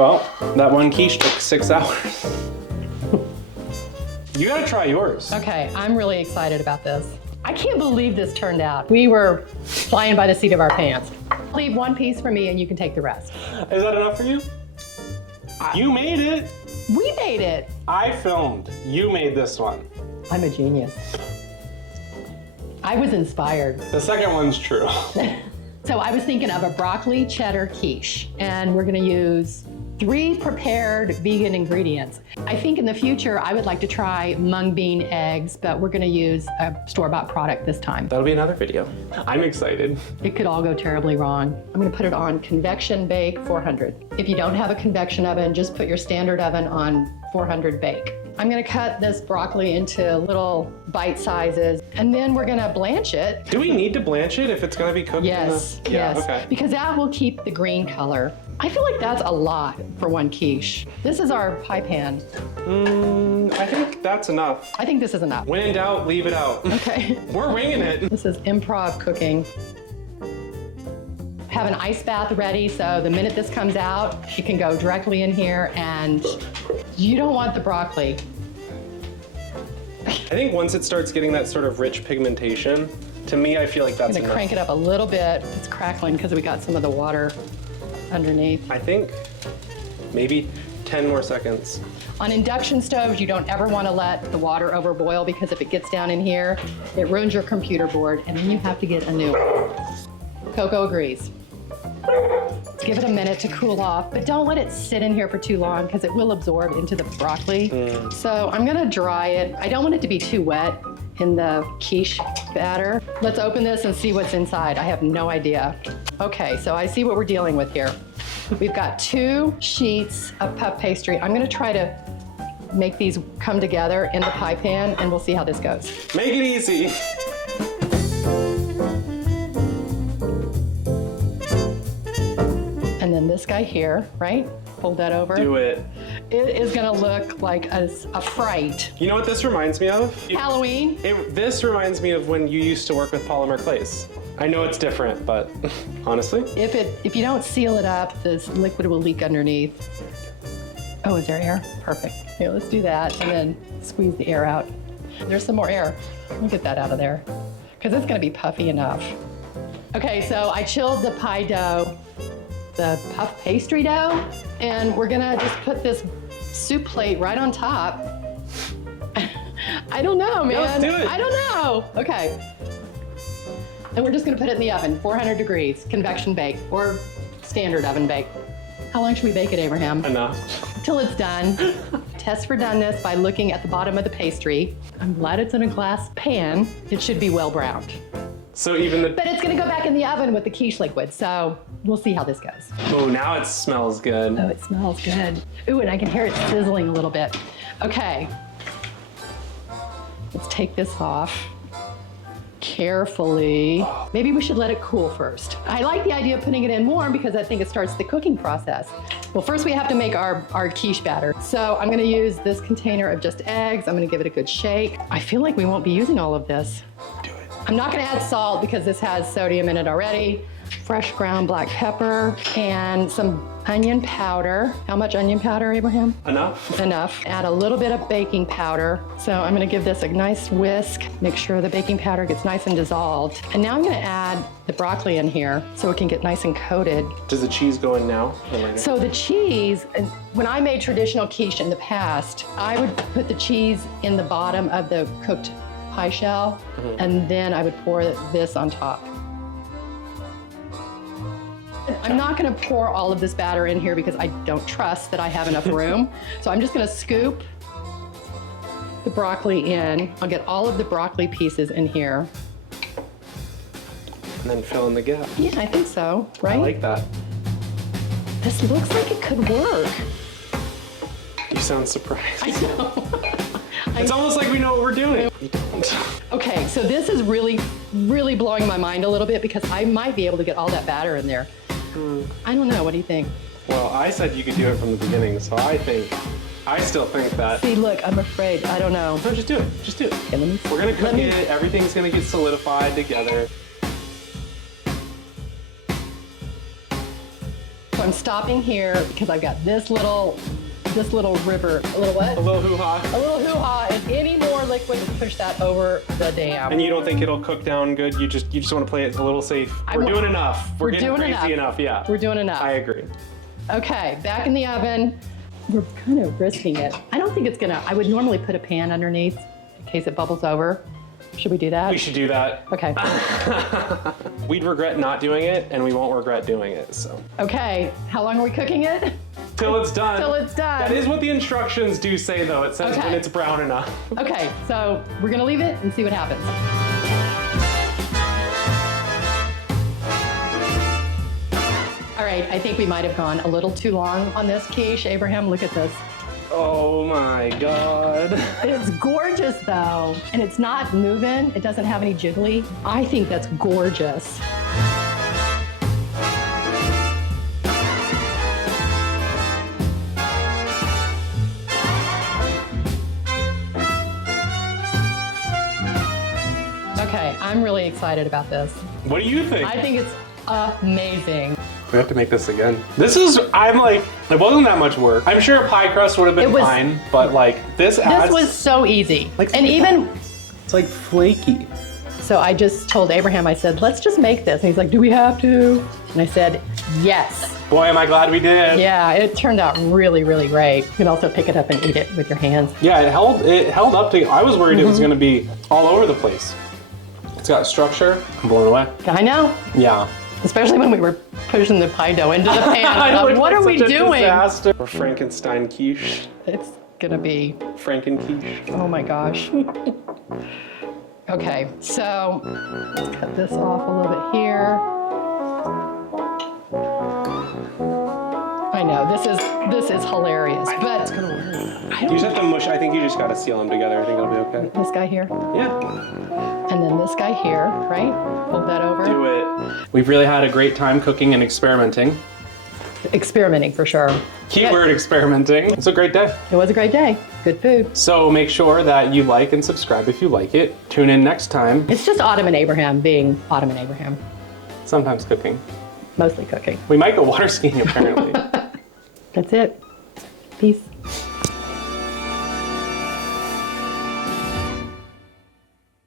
Well, that one quiche took 6 hours. You gotta try yours. Okay, I'm really excited about this. I can't believe this turned out. We were flying by the seat of our pants. Leave one piece for me and you can take the rest. Is that enough for you? You made it. We made it. I filmed. You made this one. I'm a genius. I was inspired. The second one's true. So I was thinking of a broccoli cheddar quiche, and we're gonna use 3 prepared vegan ingredients. I think in the future, I would like to try mung bean eggs, but we're gonna use a store-bought product this time. That'll be another video. I'm excited. It could all go terribly wrong. I'm gonna put it on convection bake 400. If you don't have a convection oven, just put your standard oven on 400 bake. I'm gonna cut this broccoli into little bite sizes, and then we're gonna blanch it. Do we need to blanch it if it's gonna be cooked? Yes, Yeah, yes, okay. because that will keep the green color. I feel like that's a lot for one quiche. This is our pie pan. I think that's enough. I think this is enough. When in doubt, leave it out. Okay. We're winging it. This is improv cooking. Have an ice bath ready, so the minute this comes out, it can go directly in here, and you don't want the broccoli. I think once it starts getting that sort of rich pigmentation, to me, I feel like that's I'm gonna enough. crank it up a little bit. It's crackling because we got some of the water underneath. I think maybe 10 more seconds. On induction stoves, you don't ever want to let the water overboil, because if it gets down in here, it ruins your computer board, and then you have to get a new one. Coco agrees. Give it a minute to cool off, but don't let it sit in here for too long because it will absorb into the broccoli. So I'm gonna dry it. I don't want it to be too wet in the quiche batter. Let's open this and see what's inside. I have no idea. Okay, so I see what we're dealing with here. We've got 2 sheets of puff pastry. I'm gonna try to make these come together in the pie pan, and we'll see how this goes. Make it easy. And then this guy here, right? Hold that over. Do it. It is gonna look like a fright. You know what this reminds me of? Halloween. This reminds me of when you used to work with polymer clays. I know it's different, but honestly. If you don't seal it up, this liquid will leak underneath. Oh, is there air? Perfect. Here, let's do that, and then squeeze the air out. There's some more air. Let me get that out of there, because it's gonna be puffy enough. Okay, so I chilled the pie dough, the puff pastry dough, and we're gonna just put this soup plate right on top. I don't know, man. Yeah, let's do it. I don't know. Okay. And we're just gonna put it in the oven, 400 degrees, convection bake, or standard oven bake. How long should we bake it, Abraham? Enough. Till it's done. Test for doneness by looking at the bottom of the pastry. I'm glad it's in a glass pan. It should be well browned. So even the... But it's gonna go back in the oven with the quiche liquid, so we'll see how this goes. Oh, now it smells good. Oh, it smells good. Ooh, and I can hear it sizzling a little bit. Okay. Let's take this off carefully. Maybe we should let it cool first. I like the idea of putting it in warm because I think it starts the cooking process. Well, first we have to make our quiche batter. So I'm gonna use this container of JustEggs. I'm gonna give it a good shake. I feel like we won't be using all of this. Do it. I'm not gonna add salt because this has sodium in it already. Fresh ground black pepper and some onion powder. How much onion powder, Abraham? Enough? Enough. Add a little bit of baking powder. So I'm gonna give this a nice whisk, make sure the baking powder gets nice and dissolved. And now I'm gonna add the broccoli in here so it can get nice and coated. Does the cheese go in now or later? So the cheese, when I made traditional quiche in the past, I would put the cheese in the bottom of the cooked pie shell, and then I would pour this on top. I'm not gonna pour all of this batter in here because I don't trust that I have enough room. So I'm just gonna scoop the broccoli in. I'll get all of the broccoli pieces in here. And then fill in the gap. Yeah, I think so, right? I like that. This looks like it could work. You sound surprised. I know. It's almost like we know what we're doing. We don't. Okay, so this is really, really blowing my mind a little bit because I might be able to get all that batter in there. I don't know, what do you think? Well, I said you could do it from the beginning, so I still think that. See, look, I'm afraid, I don't know. No, just do it, just do it. Okay, let me, We're gonna cook it, everything's gonna get solidified together. So I'm stopping here because I've got this little river, a little what? A little hoo-ha. A little hoo-ha, and any more liquid to push that over the dam. And you don't think it'll cook down good? You just want to play it a little safe. We're doing enough. We're getting doing crazy enough, yeah. We're doing enough. I agree. Okay, back in the oven. We're kind of risking it. I don't think it's gonna, I would normally put a pan underneath in case it bubbles over. Should we do that? We should do that. Okay. We'd regret not doing it, and we won't regret doing it, so. Okay, how long are we cooking it? Till it's done. Till it's done. That is what the instructions do say, though. It says Okay. when it's brown enough. Okay, so we're gonna leave it and see what happens. All right, I think we might have gone a little too long on this quiche. Abraham, look at this. Oh my God. It's gorgeous though, and it's not moving. It doesn't have any jiggly. I think that's gorgeous. Okay, I'm really excited about this. What do you think? I think it's amazing. We have to make this again. This is, I'm like, it wasn't that much work. I'm sure a pie crust would have been fine, but like this adds. This was so easy. Like, and even, it's like flaky. so I just told Abraham, I said, let's just make this. And he's like, do we have to? And I said, yes. Boy, am I glad we did. Yeah, it turned out really, really great. You can also pick it up and eat it with your hands. Yeah, it held up to, I was worried it was gonna be all over the place. It's got structure. I'm blown away. I know, Yeah. especially when we were pushing the pie dough into the pan. I thought, what are we doing? Disaster. Or Frankenstein quiche. It's gonna be, Franken quiche. oh my gosh. Okay, so let's cut this off a little bit here. I know, this is hilarious, but It's kind of weird. You just have to mush. I think you just gotta seal them together. I think it'll be okay. this guy here, Yeah. and then this guy here, right? Fold that over. Do it. We've really had a great time cooking and experimenting. Experimenting for sure. Keyword experimenting. It's a great day. It was a great day. Good food. So make sure that you like and subscribe if you like it. Tune in next time. It's just Autumn and Abraham being Autumn and Abraham. Sometimes cooking. Mostly cooking. We might go water skiing apparently. That's it. Peace.